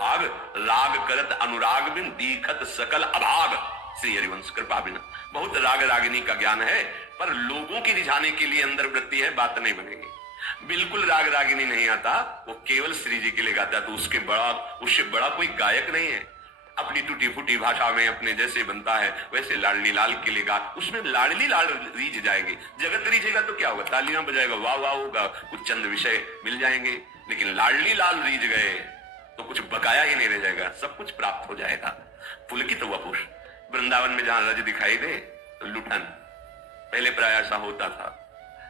भाग, राग करत अनुराग बिन दीखत सकल अभाग। श्री हरिवंश कृपा बिना। बहुत राग रागिनी का ज्ञान है, पर लोगों की रिझाने के लिए अंदर वृत्ति है, बात नहीं बनेगी। बिल्कुल राग रागिनी नहीं आता, वो केवल श्री जी के लिए गाता है, तो उससे बड़ा कोई गायक नहीं है। अपनी टूटी फूटी भाषा में अपने जैसे बनता है वैसे लाडली लाल के लिए गा, उसमें लाडली लाल रीझ जाएगी। जगत रीझेगा तो क्या होगा, तालियां बजाएगा, वाह वाह होगा, कुछ चंद विषय मिल जाएंगे। लेकिन लाडली लाल रीझ गए तो कुछ बकाया ही नहीं रह जाएगा, सब कुछ प्राप्त हो जाएगा। पुलकित वपुष। वृंदावन में जहां रज दिखाई दे तो लुठन, पहले प्राय ऐसा होता था,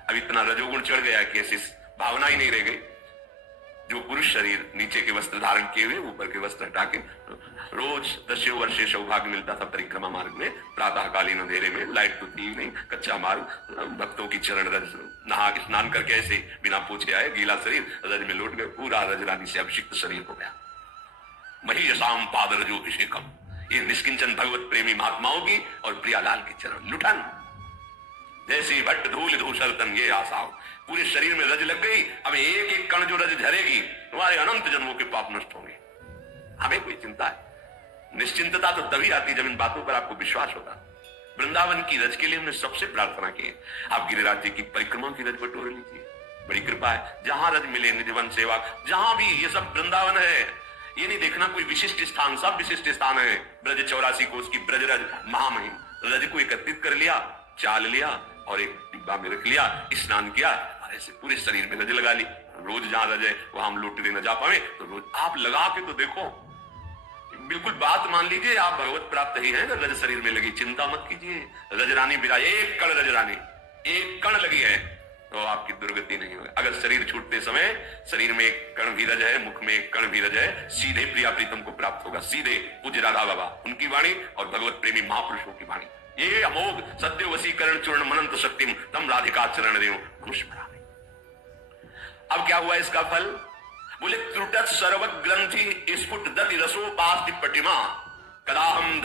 अब इतना रजोगुण चढ़ गया कि ऐसी भावना ही नहीं रह गई। जो पुरुष शरीर नीचे के वस्त्र धारण किए हुए ऊपर के वस्त्र हटा के, रोज 10 वर्षे सौभाग्य मिलता था परिक्रमा मार्ग में, प्रातः कालीन अंधेरे में, लाइट तो थी नहीं, कच्चा मार्ग, भक्तों की चरण रज, नहा स्नान करके ऐसे बिना पूछे आए, गीला शरीर रज में लौट गए, पूरा रज रानी से अभिषिक्त शरीर हो गया। महिषाम पाद रजो अभिषेकम, ये निष्किंचन भगवत प्रेमी महात्माओं की और प्रियालाल के चरण। लुठन जैसे भट्ट धूल धूसर तन ये आसाओ, पूरे शरीर में रज लग गई, हमें एक एक कण जो रज झरेगी तुम्हारे अनंत जन्मों के पाप नष्ट होंगे। हमें कोई चिंता है? निश्चिंतता तो तभी आती जब इन बातों पर आपको विश्वास होगा। वृंदावन की रज के लिए हमने सबसे प्रार्थना की है, आप गिरिराज जी की परिक्रमा की रज बटोर लीजिए, बड़ी कृपा है। जहां रज मिले निधिवन सेवा, जहां भी, ये सब वृंदावन है, ये नहीं देखना कोई विशिष्ट स्थान, सब विशिष्ट स्थान है। ब्रज 84 कोस की ब्रज रज महामहिम, रज को एकत्रित कर लिया, चाल लिया और एक डिब्बा में रख लिया, स्नान किया और ऐसे पूरे शरीर में रज लगा ली। रोज जहां रज है वहां हम लौटते न जा पाए तो रोज आप लगा के तो देखो, बिल्कुल बात मान लीजिए, आप भगवत प्राप्त ही हैं। रज शरीर में लगी, चिंता मत कीजिए। रज रानी विराज, एक कण रज रानी, एक कण लगी है तो आपकी दुर्गति नहीं होगी। अगर शरीर छूटते समय शरीर में एक कण भी रज है, मुख में एक कण भी रज है, सीधे प्रिया प्रीतम को प्राप्त होगा, सीधे पूज्य राधा बाबा उनकी वाणी और भगवत प्रेमी महापुरुषों की वाणी। ये अमोघ सत्य वसीकरण चूर्ण मनंत शक्तिम तम राधिका चरण देव मनुष्य। अब क्या हुआ इसका फल? बोले त्रुटत सर्व ग्रंथि स्फुट दति रसोपास्ति प्रतिमा कदा हम